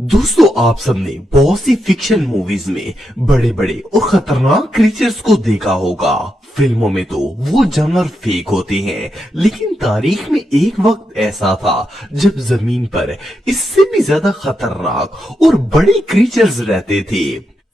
दोस्तों, आप सबने बहुत सी फिक्शन मूवीज में बड़े बड़े और खतरनाक क्रीचर्स को देखा होगा। फिल्मों में तो वो जानवर फेक होते हैं, लेकिन तारीख में एक वक्त ऐसा था जब जमीन पर इससे भी ज्यादा खतरनाक और बड़े क्रीचर्स रहते थे।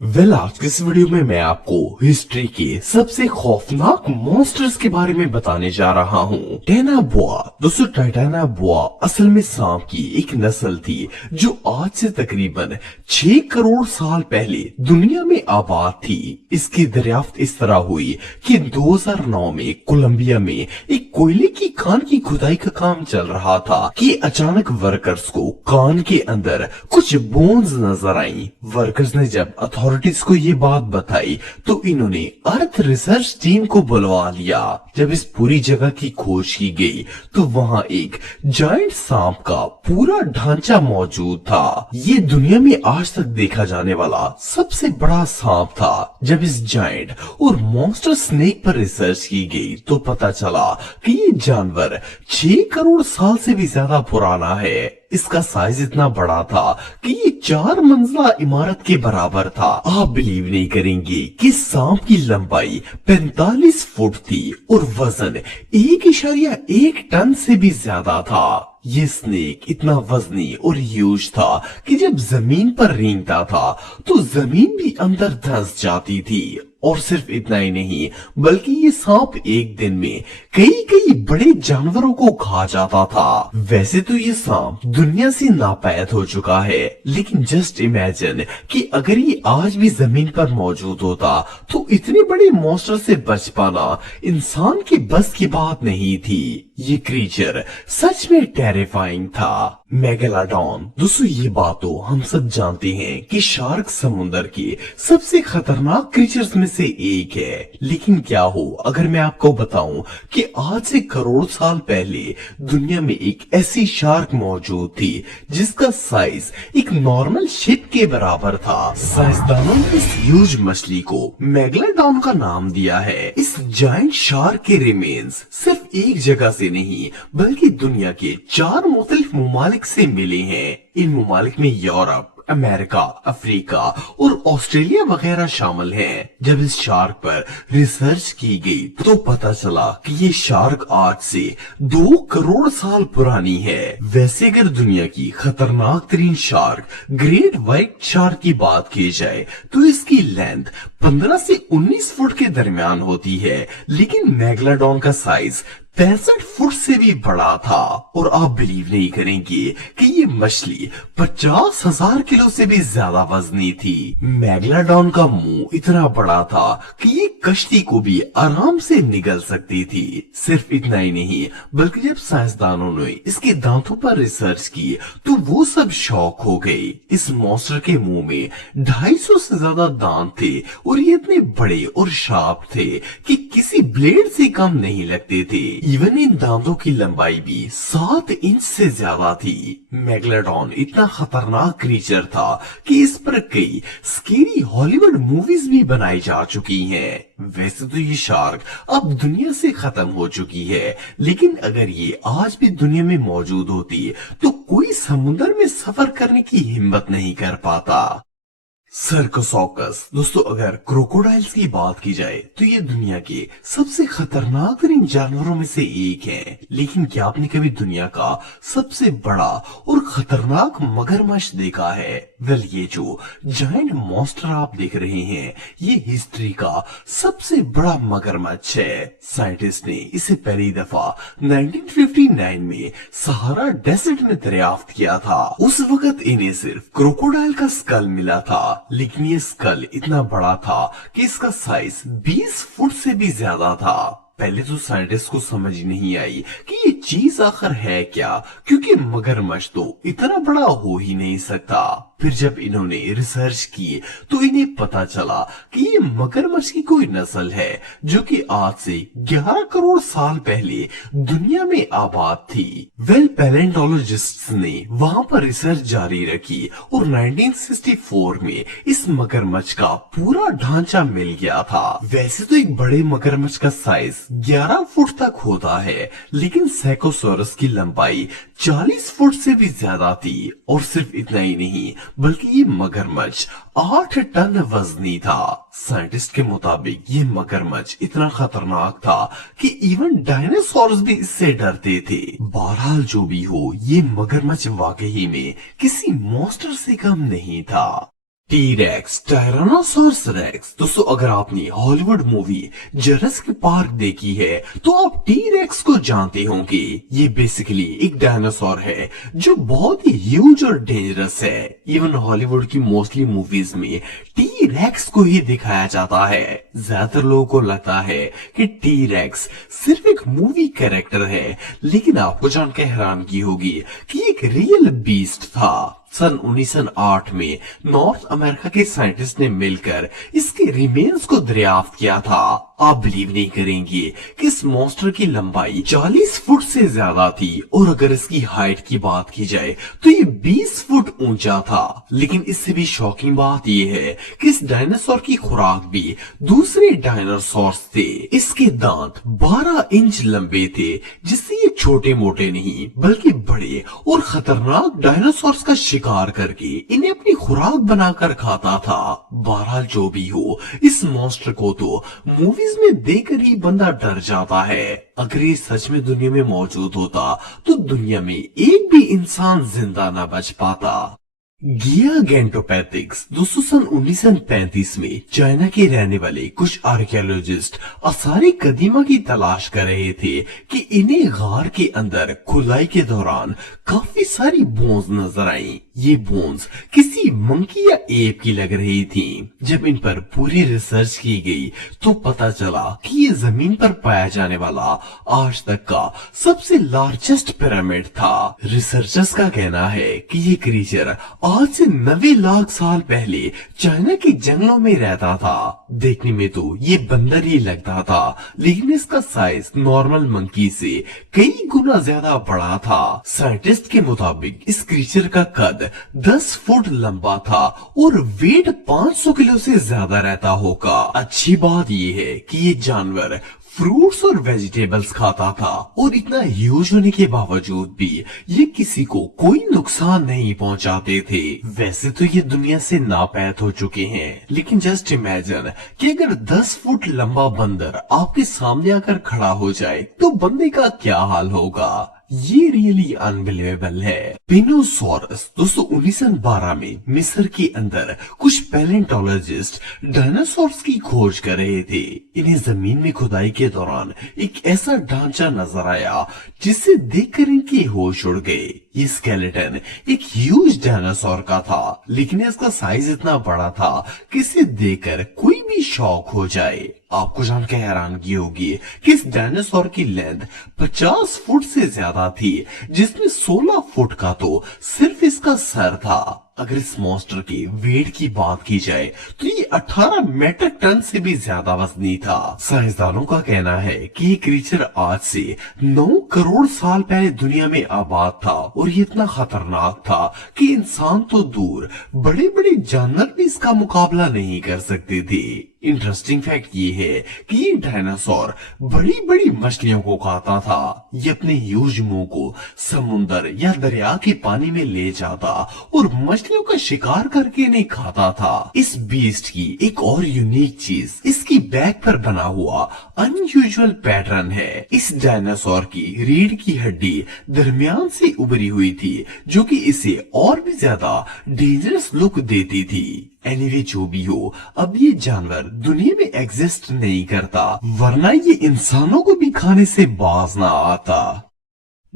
आज की इस वीडियो में मैं आपको हिस्ट्री के सबसे खौफनाक मॉन्स्टर्स के बारे में बताने जा रहा हूँ। टाइटानोबोआ। दोस्तों, टाइटानोबोआ असल में सांप की एक नस्ल थी जो आज से तकरीबन 6 करोड़ साल पहले दुनिया में आबाद थी। इसकी दरियाफ्त इस तरह हुई कि 2009 में कोलंबिया में एक कोयले की खान की खुदाई का काम चल रहा था कि अचानक वर्कर्स को कान के अंदर कुछ बोन्स नजर आई। वर्कर्स ने जब अथॉरिटीज को ये बात बताई तो इन्होंने अर्थ रिसर्च टीम को बुलवा लिया। जब इस पूरी जगह की खोज की गई तो वहाँ एक जायंट सांप का पूरा ढांचा मौजूद था। ये दुनिया में आज तक देखा जाने वाला सबसे बड़ा सांप था। जब इस जायंट और मॉन्स्टर स्नेक पर रिसर्च की गई तो पता चला कि ये जानवर 6 करोड़ साल से भी ज्यादा पुराना है। इसका साइज इतना बड़ा था कि ये 4 मंजिला इमारत के बराबर था। आप बिलीव नहीं करेंगे कि सांप की लंबाई 45 फुट थी और वजन 1.1 टन से भी ज्यादा था। ये स्नेक इतना वजनी और ह्यूज था कि जब जमीन पर रेंगता था तो जमीन भी अंदर धंस जाती थी। और सिर्फ इतना ही नहीं, बल्कि ये सांप एक दिन में कई कई बड़े जानवरों को खा जाता था। वैसे तो ये सांप दुनिया से नापैद हो चुका है, लेकिन जस्ट इमेजिन कि अगर ये आज भी जमीन पर मौजूद होता तो इतने बड़े मॉन्स्टर से बच पाना इंसान के बस की बात नहीं थी। ये क्रीचर सच में टेरिफाइंग था। मेगालोडॉन। दोस्तों, ये बात तो हम सब जानते हैं कि शार्क समुद्र के सबसे खतरनाक क्रीचर्स में से एक है, लेकिन क्या हो अगर मैं आपको बताऊं कि आज से करोड़ साल पहले दुनिया में एक ऐसी शार्क मौजूद थी जिसका साइज एक नॉर्मल शिप के बराबर था। साइंसदानों ने इस ह्यूज मछली को मेगालोडॉन का नाम दिया है। इस जायंट शार्क के रिमेन्स सिर्फ एक जगह से नहीं बल्कि दुनिया के 4 मुख्तलिफ ममालिक से मिले हैं। इन ममालिक में यूरोप, अमेरिका, अफ्रीका और ऑस्ट्रेलिया वगैरह शामिल हैं। जब इस शार्क पर रिसर्च की गई तो पता चला कि ये शार्क आज से 2 करोड़ साल पुरानी है। वैसे अगर दुनिया की खतरनाक तरीन शार्क ग्रेट व्हाइट शार्क की बात की जाए तो इसकी लेंथ 15 से 19 फुट के दरमियान होती है, लेकिन मेगालोडॉन का साइज 65 फुट से भी बड़ा था। और आप बिलीव नहीं करेंगे कि ये मछली 50,000 किलो से भी ज्यादा वजनी थी। मेगालोडॉन का मुंह इतना बड़ा था कि ये कश्ती को भी आराम से निगल सकती थी। सिर्फ इतना ही नहीं, बल्कि जब साइंसदानों ने इसके दांतों पर रिसर्च की तो वो सब शॉक हो गए। इस मॉन्स्टर के मुंह में 250 से ज्यादा दांत थे और ये इतने बड़े और शार्प थे कि किसी ब्लेड से कम नहीं लगते थे। इवन इन दांतों की लंबाई भी 7 इंच से ज्यादा थी। मेगालोडॉन इतना खतरनाक क्रीचर था कि इस पर कई स्केरी हॉलीवुड मूवीज भी बनाई जा चुकी हैं। वैसे तो ये शार्क अब दुनिया से खत्म हो चुकी है, लेकिन अगर ये आज भी दुनिया में मौजूद होती तो कोई समुद्र में सफर करने की हिम्मत नहीं कर पाता। सर्कोसॉकस। दोस्तों, अगर क्रोकोडाइल्स की बात की जाए तो ये दुनिया के सबसे खतरनाक तरीन जानवरों में से एक है, लेकिन क्या आपने कभी दुनिया का सबसे बड़ा और खतरनाक मगरमच्छ देखा है? ये जो जायंट मॉन्स्टर आप देख रहे हैं ये हिस्ट्री का सबसे बड़ा मगरमच्छ है। साइंटिस्ट ने इसे पहली दफा 1959 में सहारा डेजर्ट में दरियाफ्त किया था। उस वक्त इन्हें सिर्फ क्रोकोडाइल का स्कल मिला था, लेकिन ये स्कल इतना बड़ा था कि इसका साइज 20 फुट से भी ज्यादा था। पहले तो साइंटिस्ट को समझ ही नहीं आई कि ये चीज आखिर है क्या, क्योंकि मगरमच्छ तो इतना बड़ा हो ही नहीं सकता। फिर जब इन्होंने रिसर्च की तो इन्हें पता चला कि ये मगरमच्छ की कोई नस्ल है जो कि आज से 11 करोड़ साल पहले दुनिया में आबाद थी। पैलेंटोलॉजिस्ट्स ने वहां पर रिसर्च जारी रखी और 1964 में इस मगरमच्छ का पूरा ढांचा मिल गया था। वैसे तो एक बड़े मगरमच्छ का साइज 11 फुट तक होता है, लेकिन सेकोसोरस की लंबाई 40 फुट से भी ज्यादा थी। और सिर्फ इतना ही नहीं बल्कि ये मगरमच्छ 8 टन वजनी था। साइंटिस्ट के मुताबिक ये मगरमच्छ इतना खतरनाक था कि इवन डायनासोर्स भी इससे डरते थे। बहरहाल जो भी हो, ये मगरमच्छ वाकई में किसी मॉन्स्टर से कम नहीं था। T Rex, tyrannosaurus rex. दोस्तों, अगर आपने हॉलीवुड मूवी जुरासिक पार्क देखी है तो आप टी-रेक्स को जानते होंगे। ये बेसिकली एक डायनासोर है जो बहुत ही ह्यूज और डेंजरस है। इवन हॉलीवुड की मोस्टली मूवीज में टी-रेक्स को ही दिखाया जाता है। ज्यादातर लोगों को लगता है कि टी-रेक्स सिर्फ एक मूवी कैरेक्टर है, लेकिन आपको जानकर हैरानगी होगी कि एक रियल बीस्ट था। सन 1908 में नॉर्थ अमेरिका के साइंटिस्ट ने मिलकर इसके रिमेन्स को दरियाफ्त किया था। आप बिलीव नहीं करेंगे कि इस मॉन्स्टर की लंबाई 40 फुट से ज्यादा थी और अगर इसकी हाइट की बात की जाए तो ये 20 फुट ऊंचा था। लेकिन इससे भी शॉकिंग बात ये है कि इस डायनासोर की खुराक भी दूसरे डायनासोर्स थे। इसके दांत 12 इंच लंबे थे, जिससे ये छोटे मोटे नहीं बल्कि बड़े और खतरनाक डायनासोर्स का शिकार करके इन्हें अपनी खुराक बनाकर खाता था। बहरहाल जो भी हो, इस मॉन्स्टर को तो मूवीज में देखकर ही बंदा डर जाता है। अगर ये सच में दुनिया में मौजूद होता तो दुनिया में एक भी इंसान जिंदा न बच पाता। गिगागेंटोपैथिक्स। दोस्तों, सन 1935 में चाइना के रहने वाले कुछ आर्कियोलॉजिस्ट आसारी कदीमा की तलाश कर रहे थे कि इन्हें गार के अंदर खुदाई के दौरान काफी सारी बोन्स नजर आई। ये बोन्स किसी मंकी या एप की लग रही थी। जब इन पर पूरी रिसर्च की गई तो पता चला कि ये जमीन पर पाया जाने वाला आज तक का सबसे लार्जेस्ट पिरामिड था। रिसर्चर्स का कहना है कि ये क्रीचर आज से 90 लाख साल पहले चाइना के जंगलों में रहता था। देखने में तो ये बंदर ही लगता था, लेकिन इसका साइज नॉर्मल मंकी से कई गुना ज्यादा बड़ा था। साइंटिस्ट के मुताबिक इस क्रीचर का कद 10 फुट लंबा था और वेट 500 किलो से ज्यादा रहता होगा। अच्छी बात ये है कि ये जानवर फ्रूट्स और वेजिटेबल्स खाता था और इतना ह्यूज होने के बावजूद भी ये किसी को कोई नुकसान नहीं पहुंचाते थे। वैसे तो ये दुनिया से नापैद हो चुके हैं, लेकिन जस्ट इमेजिन कि अगर 10 फुट लंबा बंदर आपके सामने आकर खड़ा हो जाए तो बंदे का क्या हाल होगा। ये रियली अनबिलीवेबल है। स्पिनोसॉरस। दोस्तों, 1912 में मिस्र के अंदर कुछ पैलेंटोलॉजिस्ट डायनासोर्स की खोज कर रहे थे। इन्हें जमीन में खुदाई के दौरान एक ऐसा ढांचा नजर आया जिसे देखकर इनके होश उड़ गए। ये स्केलेटन एक ह्यूज डायनासोर का था, लेकिन इसका साइज इतना बड़ा था कि इसे देखकर कोई भी शॉक हो जाए। आपको जानकर हैरानगी होगी कि इस डायनासोर की लेंथ 50 फुट से ज्यादा थी, जिसमें 16 फुट का तो सिर्फ इसका सर था। अगर इस मॉन्स्टर के वेट की बात की जाए तो ये 18 मेट्रिक टन से भी ज्यादा वजनी था। साइंसदानों का कहना है कि ये क्रीचर आज से 9 करोड़ साल पहले दुनिया में आबाद था और ये इतना खतरनाक था कि इंसान तो दूर बड़े बड़े जानवर भी इसका मुकाबला नहीं कर सकते थे। इंटरेस्टिंग फैक्ट ये है कि ये डायनासोर बड़ी बड़ी मछलियों को खाता था। ये अपने ह्यूज मुंह को समुंदर या दरिया के पानी में ले जाता और मछलियों का शिकार करके नहीं खाता था। इस बीस्ट की एक और यूनिक चीज इसकी बैक पर बना हुआ अनयूजुअल पैटर्न है। इस डायनासोर की रीढ़ की हड्डी दरमियान से उभरी हुई थी, जो कि इसे और भी ज्यादा डेंजरस लुक देती थी। एनीवे जो भी हो, अब ये जानवर दुनिया में एग्जिस्ट नहीं करता, वरना ये इंसानों को भी खाने से बाज ना आता।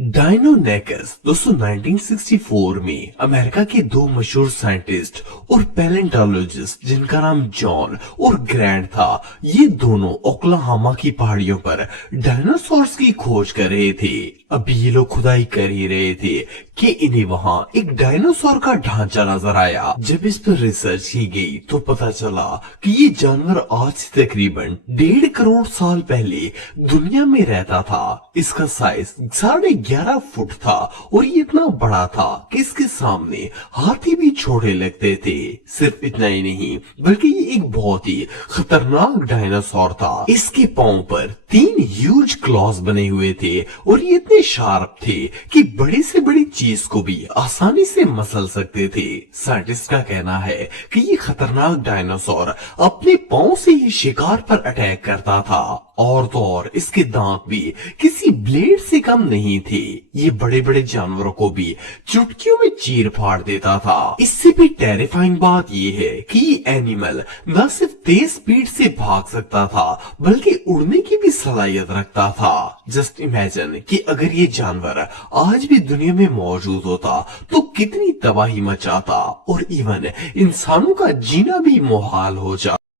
डायनोनेकस। दोस्तों, 1964 में अमेरिका के दो मशहूर साइंटिस्ट और पैलेंटोलॉजिस्ट जिनका नाम जॉन और ग्रैंट था, ये दोनों ओक्लाहोमा की पहाड़ियों पर डायनासोर्स की खोज कर रहे थे। अभी ये लोग खुदाई कर ही रहे थे कि इन्हें वहाँ एक डायनासोर का ढांचा नजर आया। जब इस पर रिसर्च की गई तो पता चला कि ये जानवर आज से तकरीबन 1.5 करोड़ साल पहले दुनिया में रहता था। इसका साइज 11.5 फुट था और ये इतना बड़ा था कि इसके सामने हाथी भी छोटे लगते थे। सिर्फ इतना ही नहीं बल्कि ये एक बहुत ही खतरनाक डायनासोर था। इसके पांव पर 3 ह्यूज क्लॉज बने हुए थे और ये इतने शार्प थे कि बड़ी से बड़ी चीज को भी आसानी से मसल सकते थे। साइंटिस्ट का कहना है कि ये खतरनाक डायनासोर अपने पांव से ही शिकार पर अटैक करता था और तो और इसके दांत भी किसी ब्लेड से कम नहीं थे। ये बड़े बड़े जानवरों को भी चुटकियों में चीर फाड़ देता था। इससे भी टेरिफाइंग बात ये है कि ये एनिमल न सिर्फ तेज स्पीड से भाग सकता था बल्कि उड़ने की भी सलाहियत रखता था। जस्ट इमेजिन कि अगर ये जानवर आज भी दुनिया में मौजूद होता तो कितनी तबाही मचाता और इवन इंसानों का जीना भी मुहाल हो जाता।